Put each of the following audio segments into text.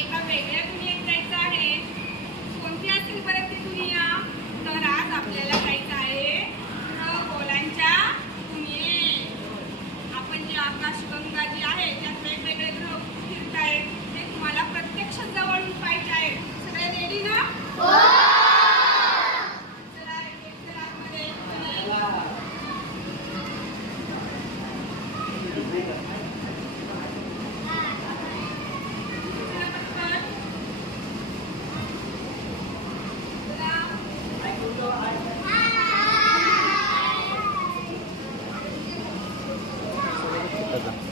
एका वेगळ्या दुनियेत जायचं आहे. कोणती असेल बरं ती दुनिया? तर आज आपल्याला जायचं आहे ग्रहगोलांच्या दुनियेत. आपण जे आकाशगंगा जी आहे त्यात वेगवेगळे ग्रह फिरत आहेत ते तुम्हाला प्रत्यक्ष जवळून पाहायचे आहे. सगळे रेडी ना? चला चला आतमध्ये.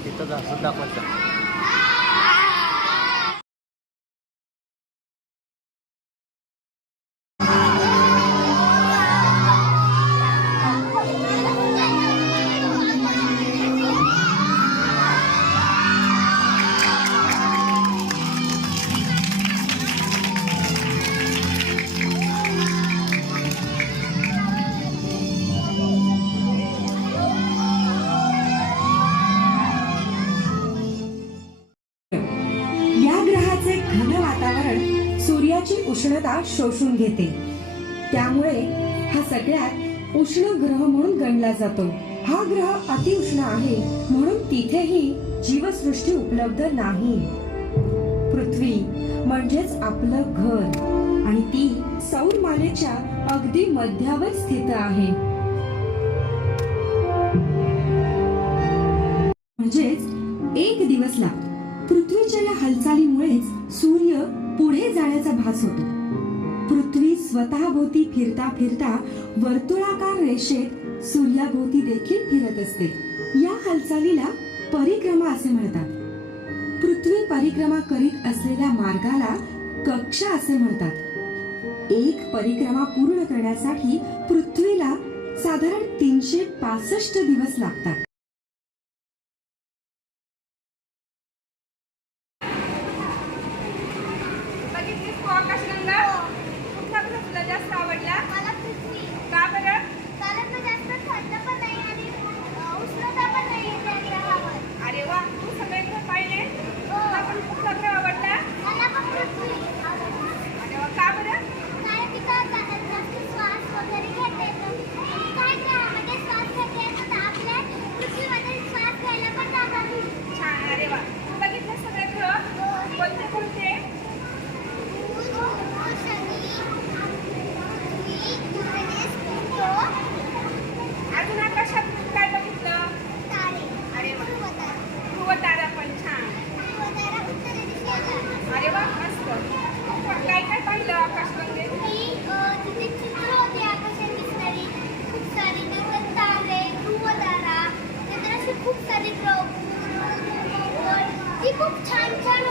तिथं असं दाखवायचं. या ग्रहाचे घन वातावरण सूर्याची उष्णता शोषून घेते. त्यामुळे हा सगळ्यात उष्ण ग्रह म्हणून गणला जातो. हा ग्रह अतिउष्ण आहे म्हणून तिथेही जीवसृष्टी उपलब्ध नाही. पृथ्वी म्हणजेच आपलं घर आणि ती सौर मालेच्या अगदी मध्यावर स्थित आहे. म्हणजेच एक दिवसला पृथ्वीच्या या हालचालीमुळेच सूर्य पुढे जाण्याचा भास होतो. पृथ्वी स्वतःभोवती फिरता फिरता वर्तुळाकार रेषेत सूर्याभोवती देखील फिरत असते. या हालचालीला परिक्रमा असे म्हणतात. पृथ्वी परिक्रमा करीत असलेल्या मार्गाला कक्षा असे म्हणतात. एक परिक्रमा पूर्ण करण्यासाठी पृथ्वीला साधारण 365 दिवस लागतात. बघितलीस तू आकाशगंगा? कुठला ग्रह तुला जास्त आवडला? मला पृथ्वी. का बरं? कारण तो जास्त थंड पण नाही आणि उष्णता पण नाही त्या ग्रहावर. अरे वा, तू सगळे ग्रह पाहिले. तुला पण कुठला ग्रह आवडला? मला पण पृथ्वी. अरे वा, का बरं? कारण तिथं जास्त श्वास वगैरे घेता येतो. आणि काही ग्रहामध्ये श्वास घेता येतो तर आपल्या पृथ्वीमध्ये श्वास घ्यायला पण जागा मिळते. छान. अरे वा, तू बघितले सगळे ग्रह? कोणते कोणते? अजून आकाशात काय बघितलं? अरे वा, ध्रुवतारा पण छान. अरे वा, मस्त. काय काय पाहिलं आकाशगंगेत? तिथे चित्र होते आकाशात दिसणारी खूप सारी. नंतर तारे, ध्रुवतारा, नंतर अशी खूप सारी ग्रह. ती खूप छान छान